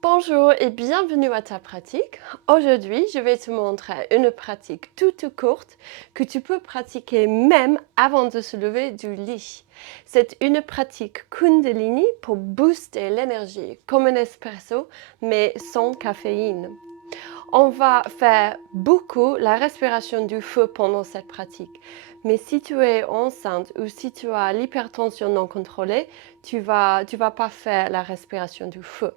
Bonjour et bienvenue à ta pratique. Aujourd'hui, je vais te montrer une pratique toute courte que tu peux pratiquer même avant de se lever du lit. C'est une pratique Kundalini pour booster l'énergie, comme un espresso, mais sans caféine. On va faire beaucoup la respiration du feu pendant cette pratique. Mais si tu es enceinte ou si tu as l'hypertension non contrôlée, tu vas pas faire la respiration du feu.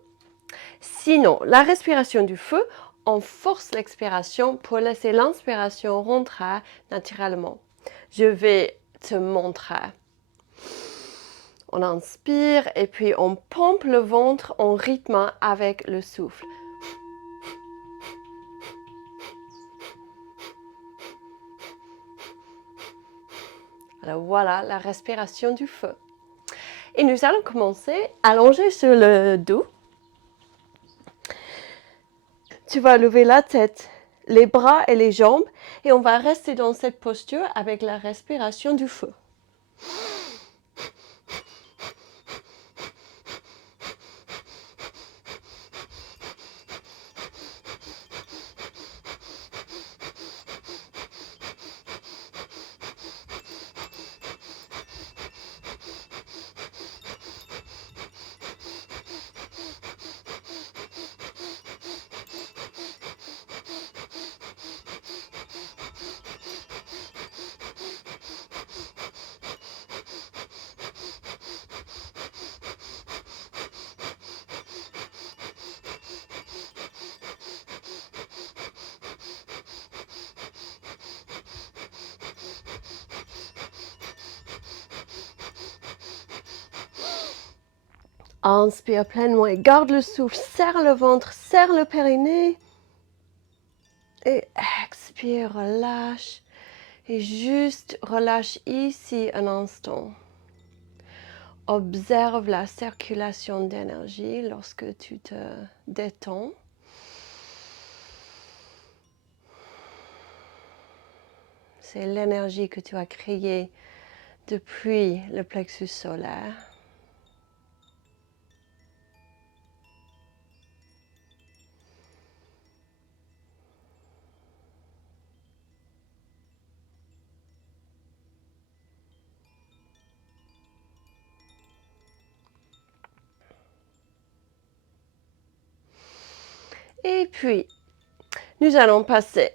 Sinon, la respiration du feu, on force l'expiration pour laisser l'inspiration rentrer naturellement. Je vais te montrer. On inspire et puis on pompe le ventre en rythme avec le souffle. Alors voilà la respiration du feu. Et nous allons commencer allongé sur le dos. Tu vas lever la tête, les bras et les jambes et on va rester dans cette posture avec la respiration du feu. Inspire pleinement et garde le souffle, serre le ventre, serre le périnée. Et expire, relâche. Et juste relâche ici un instant. Observe la circulation d'énergie lorsque tu te détends. C'est l'énergie que tu as créée depuis le plexus solaire. Et puis, nous allons passer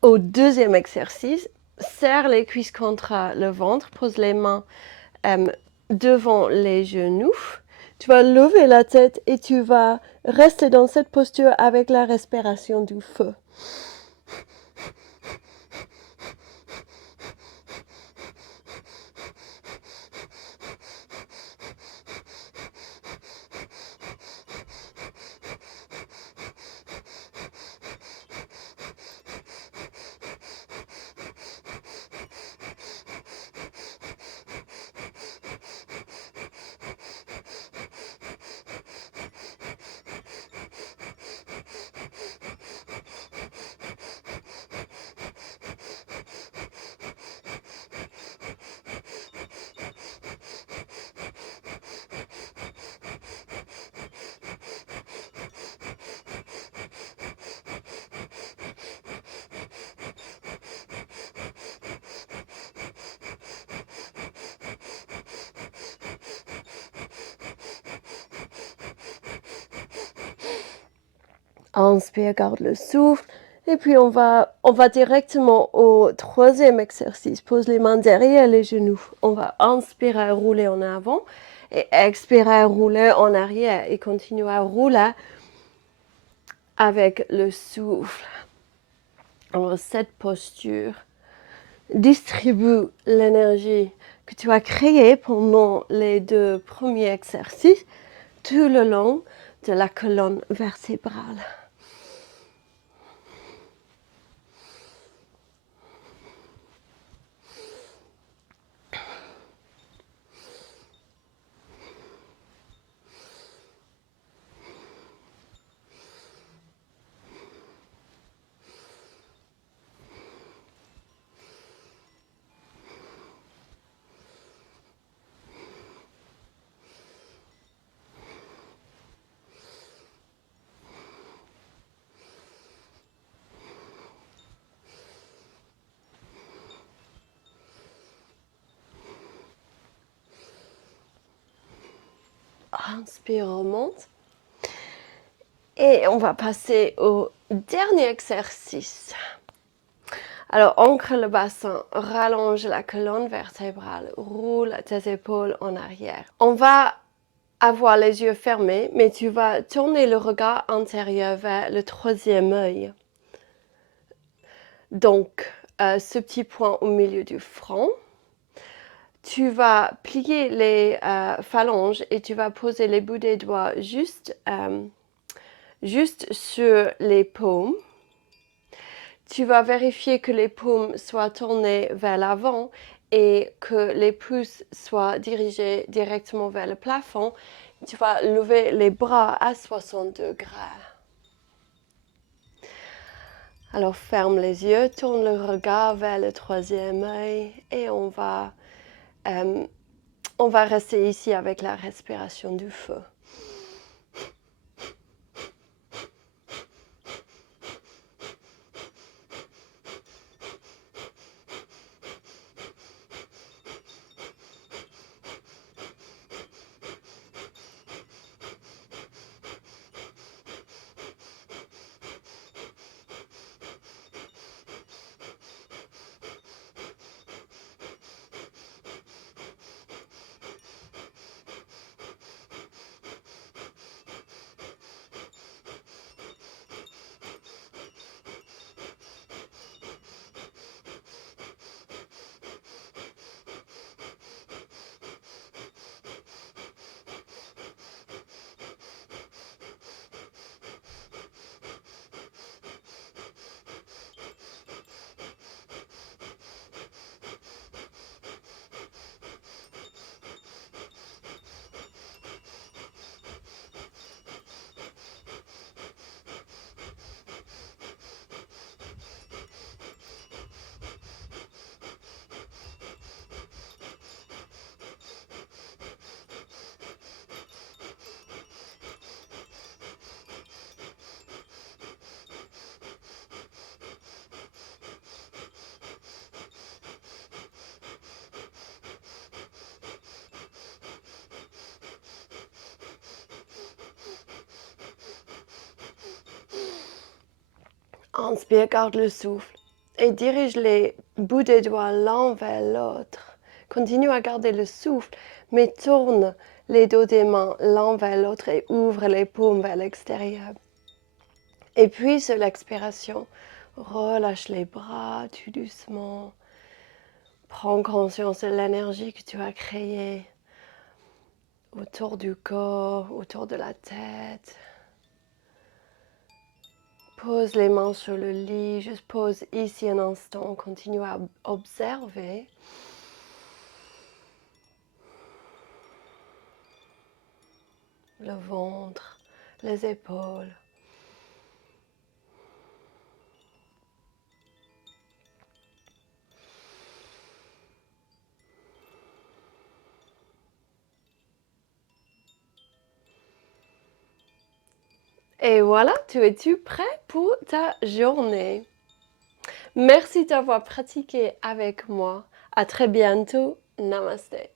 au deuxième exercice. Serre les cuisses contre le ventre, pose les mains devant les genoux. Tu vas lever la tête et tu vas rester dans cette posture avec la respiration du feu. Inspire, garde le souffle. Et puis on va directement au troisième exercice. Pose les mains derrière les genoux. On va inspirer, rouler en avant. Et expirer, rouler en arrière. Et continuer à rouler avec le souffle. Alors cette posture distribue l'énergie que tu as créée pendant les deux premiers exercices tout le long de la colonne vertébrale. inspire, remonte. Et on va passer au dernier exercice. Alors, ancre le bassin, rallonge la colonne vertébrale, roule tes épaules en arrière. On va avoir les yeux fermés, mais tu vas tourner le regard intérieur vers le troisième œil. Donc, ce petit point au milieu du front. Tu vas plier les phalanges et tu vas poser les bouts des doigts juste sur les paumes. Tu vas vérifier que les paumes soient tournées vers l'avant et que les pouces soient dirigés directement vers le plafond. Tu vas lever les bras à 60 degrés. Alors ferme les yeux, tourne le regard vers le troisième œil et on va rester ici avec la respiration du feu. Inspire, garde le souffle et dirige les bouts des doigts l'un vers l'autre. Continue à garder le souffle, mais tourne les dos des mains l'un vers l'autre et ouvre les paumes vers l'extérieur. Et puis, sur l'expiration, relâche les bras tout doucement. Prends conscience de l'énergie que tu as créée autour du corps, autour de la tête. Pose les mains sur le lit, juste pose ici un instant, continue à observer. Le ventre, les épaules. Et voilà, tu es-tu prêt pour ta journée? Merci d'avoir pratiqué avec moi. À très bientôt. Namaste.